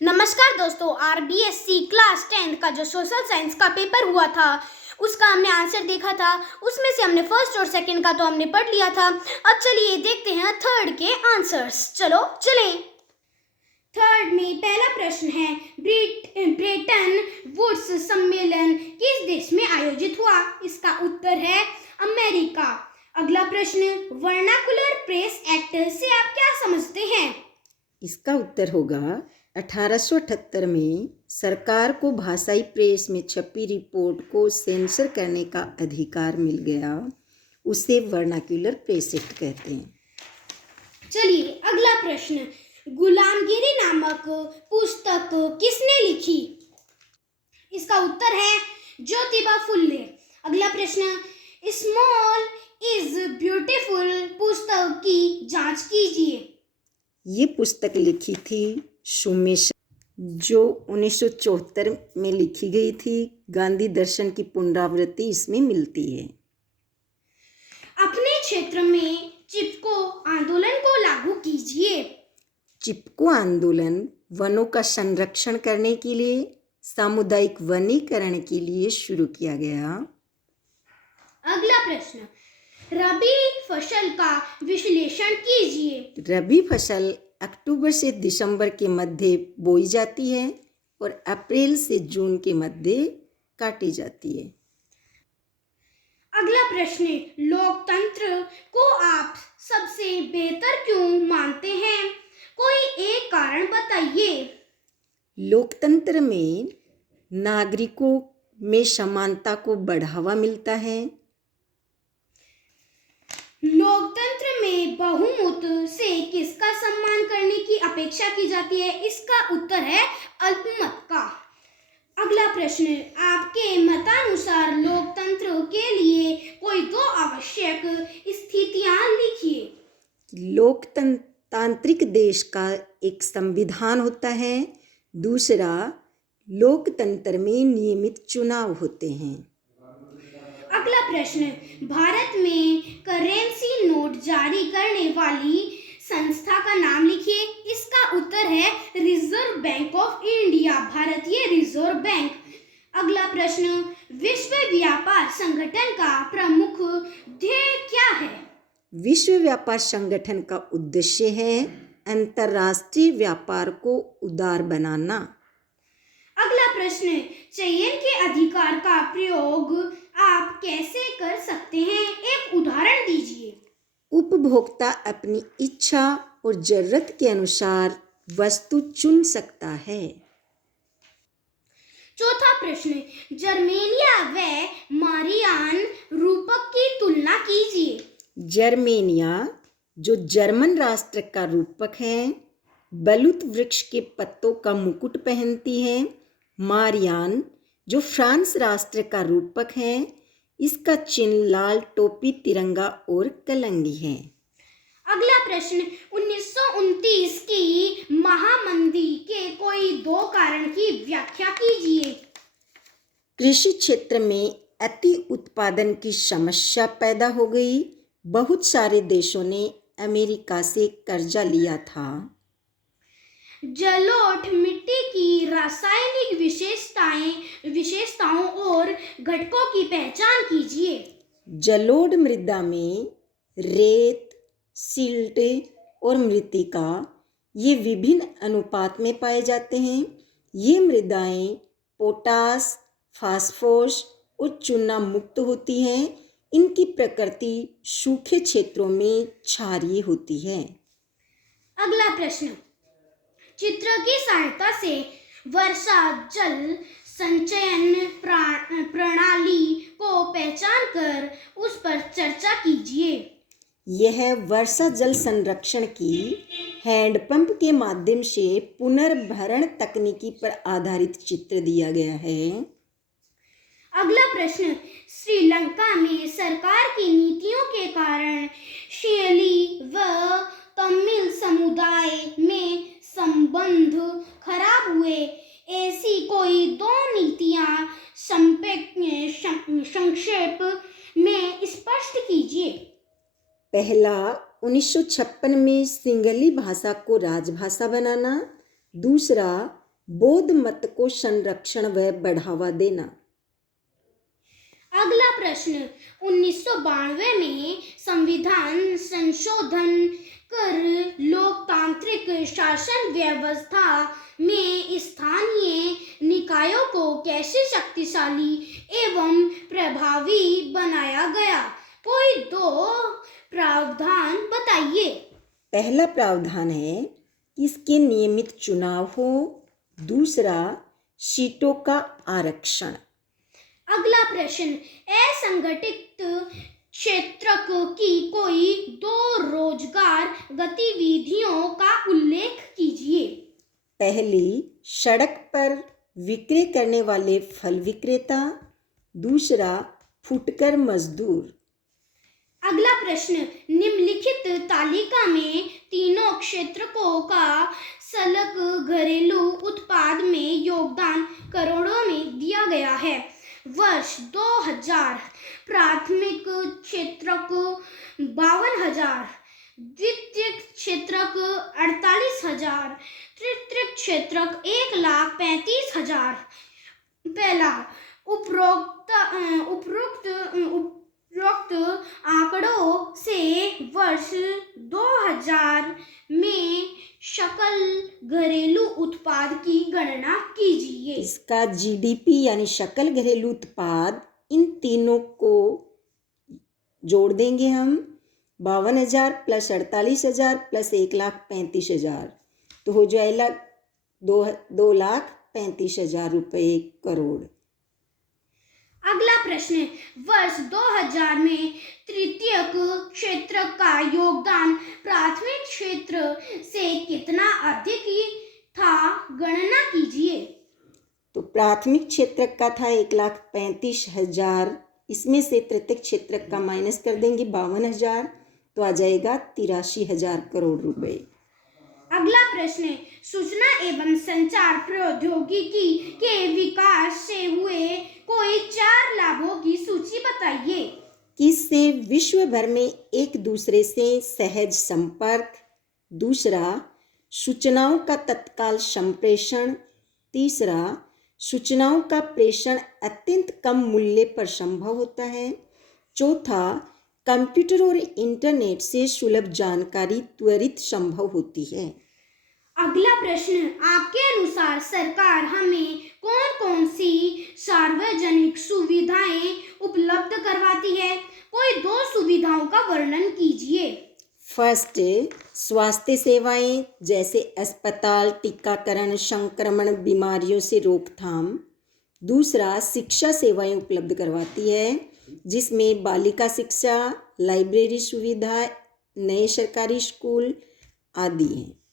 नमस्कार दोस्तों, RBSC class 10 का जो सोशल साइंस का पेपर हुआ था उसका हमने आंसर देखा था। उसमें से हमने फर्स्ट और सेकंड का तो हमने पढ़ लिया था। अब चलिए देखते हैं थर्ड के आंसर्स। चलो चलें। थर्ड में पहला प्रश्न है, ब्रेटन वुड्स सम्मेलन किस देश में आयोजित हुआ? इसका उत्तर है अमेरिका। अगला प्रश्न, वर्नाकुलर प्रेस एक्ट से आप क्या समझते हैं? इसका उत्तर होगा 1878 में सरकार को भाषाई प्रेस में छपी रिपोर्ट को सेंसर करने का अधिकार मिल गया। उसे वर्नाक्युलर प्रेस एक्ट कहते हैं। चलिए अगला प्रश्न, गुलामगिरी नामक पुस्तक किसने लिखी? इसका उत्तर है ज्योतिबा फुले। अगला प्रश्न, स्मॉल इज ब्यूटीफुल पुस्तक की जांच कीजिए। ये पुस्तक लिखी थी सुमेशा, जो 1974 में लिखी गई थी। गांधी दर्शन की पुनरावृत्ति इसमें मिलती है। अपने क्षेत्र में चिपको आंदोलन को लागू कीजिए। चिपको आंदोलन वनों का संरक्षण करने के लिए, सामुदायिक वनीकरण के लिए शुरू किया गया। अगला प्रश्न, रबी फसल का विश्लेषण कीजिए। रबी फसल अक्टूबर से दिसंबर के मध्य बोई जाती है और अप्रैल से जून के मध्य काटी जाती है। अगला प्रश्न, लोकतंत्र को आप सबसे बेहतर क्यों मानते हैं? कोई एक कारण बताइए। लोकतंत्र में नागरिकों में समानता को बढ़ावा मिलता है। लोकतंत्र में बहुमत से किसका सम्मान करने की अपेक्षा की जाती है? इसका उत्तर है अल्पमत का। अगला प्रश्न, आपके मतानुसार लोकतंत्र के लिए कोई दो आवश्यक स्थितियां लिखिए। लोकतांत्रिक देश का एक संविधान होता है। दूसरा, लोकतंत्र में नियमित चुनाव होते हैं। अगला प्रश्न, भारत में करेंसी नोट जारी करने वाली संस्था का नाम लिखिए। इसका उत्तर है रिजर्व बैंक ऑफ इंडिया, भारतीय रिजर्व बैंक। अगला प्रश्न, विश्व व्यापार संगठन का प्रमुख ध्येय क्या है? विश्व व्यापार संगठन का उद्देश्य है अंतर्राष्ट्रीय व्यापार को उदार बनाना। अगला प्रश्न, चयन के अधिकार का प्रयोग आप कैसे कर सकते हैं? एक उदाहरण दीजिए। उपभोक्ता अपनी इच्छा और जरूरत के अनुसार वस्तु चुन सकता है। चौथा प्रश्न, जर्मेनिया व मारियान रूपक की तुलना कीजिए। जर्मेनिया, जो जर्मन राष्ट्र का रूपक है, बलूत वृक्ष के पत्तों का मुकुट पहनती है। मारियान, जो फ्रांस राष्ट्र का रूपक है, इसका चिन्ह लाल टोपी, तिरंगा और कलंगी है। अगला प्रश्न, 1929 की महामंदी के कोई दो कारण की व्याख्या कीजिए। कृषि क्षेत्र में अति उत्पादन की समस्या पैदा हो गई। बहुत सारे देशों ने अमेरिका से कर्जा लिया था। जलोढ़ मिट्टी की रासायनिक विशेषताओं और घटकों की पहचान कीजिए। जलोढ़ मृदा में रेत, सिल्ट और मृत्तिका, ये विभिन्न अनुपात में पाए जाते हैं। ये मृदाएं पोटास, फास्फोरस और चूना मुक्त होती हैं। इनकी प्रकृति सूखे क्षेत्रों में क्षारीय होती है। अगला प्रश्न, चित्र की सहायता से वर्षा जल संचयन प्रणाली को पहचान कर उस पर चर्चा कीजिए। यह वर्षा जल संरक्षण की हैंडपंप के माध्यम से पुनर्भरण तकनीकी पर आधारित चित्र दिया गया है। अगला प्रश्न, श्रीलंका में सरकार की नीतियों के कारण शेली व तमिल समुदाय में संबंध खराब हुए। ऐसी कोई दो नीतियां संक्षेप में स्पष्ट कीजिए। पहला, 1956 में सिंगली भाषा को राजभाषा बनाना। दूसरा, बौद्ध मत को संरक्षण व बढ़ावा देना। अगला प्रश्न, 1992 में संविधान संशोधन कर लोकतांत्रिक शासन व्यवस्था में स्थानीय निकायों को कैसे शक्तिशाली एवं प्रभावी बनाया गया? कोई दो प्रावधान बताइए। पहला प्रावधान है कि इसके नियमित चुनाव हो, दूसरा सीटों का आरक्षण। अगला प्रश्न, असंगठित क्षेत्र की कोई दो रोजगार गतिविधियों का उल्लेख कीजिए। पहली, सड़क पर विक्रय करने वाले फल विक्रेता, दूसरा फुटकर मजदूर। अगला प्रश्न, निम्नलिखित तालिका में तीनों क्षेत्रों का सकल घरेलू उत्पाद में योगदान करोड़ों में दिया गया है। वर्ष 2000 प्राथमिक क्षेत्रक 52,000, द्वितीयक क्षेत्रक 48,000, तृतीयक क्षेत्रक 1,35,000। पहला, उपरोक्त आंकड़ों से वर्ष 2000 में सकल घरेलू उत्पाद की गणना कीजिए। इसका जीडीपी यानी सकल घरेलू उत्पाद, इन तीनों को जोड़ देंगे हम। 52,000 प्लस 48,000 प्लस 1,35,000 तो हो जाएगा 2,35,000 रुपये करोड़। अगला प्रश्न, वर्ष 2000 में तृतीयक क्षेत्र का योगदान प्राथमिक क्षेत्र से कितना अधिक था? गणना कीजिए। तो प्राथमिक क्षेत्र का था 1,35,000, इसमें से तृतीयक क्षेत्र का माइनस कर देंगे 52,000 तो आ जाएगा 83,000 करोड़ रुपए। अगला प्रश्न, सूचना एवं संचार प्रौद्योगिकी के विकास से हुए कोई 4 लाभों की सूची बताइए। इससे विश्व भर में एक दूसरे से सहज संपर्क, दूसरा सूचनाओं का तत्काल संप्रेषण, तीसरा सूचनाओं का प्रेषण अत्यंत कम मूल्य पर संभव होता है, चौथा कंप्यूटर और इंटरनेट से सुलभ जानकारी त्वरित संभव होती है। अगला प्रश्न, आपके अनुसार सरकार हमें कौन कौन सी सार्वजनिक सुविधाएं उपलब्ध करवाती है? कोई दो सुविधाओं का वर्णन कीजिए। फर्स्ट, स्वास्थ्य सेवाएं जैसे अस्पताल, टीकाकरण, संक्रमण, बीमारियों से रोकथाम। दूसरा, शिक्षा सेवाएं उपलब्ध करवाती है जिसमें बालिका शिक्षा, लाइब्रेरी सुविधा, नए सरकारी स्कूल आदि हैं।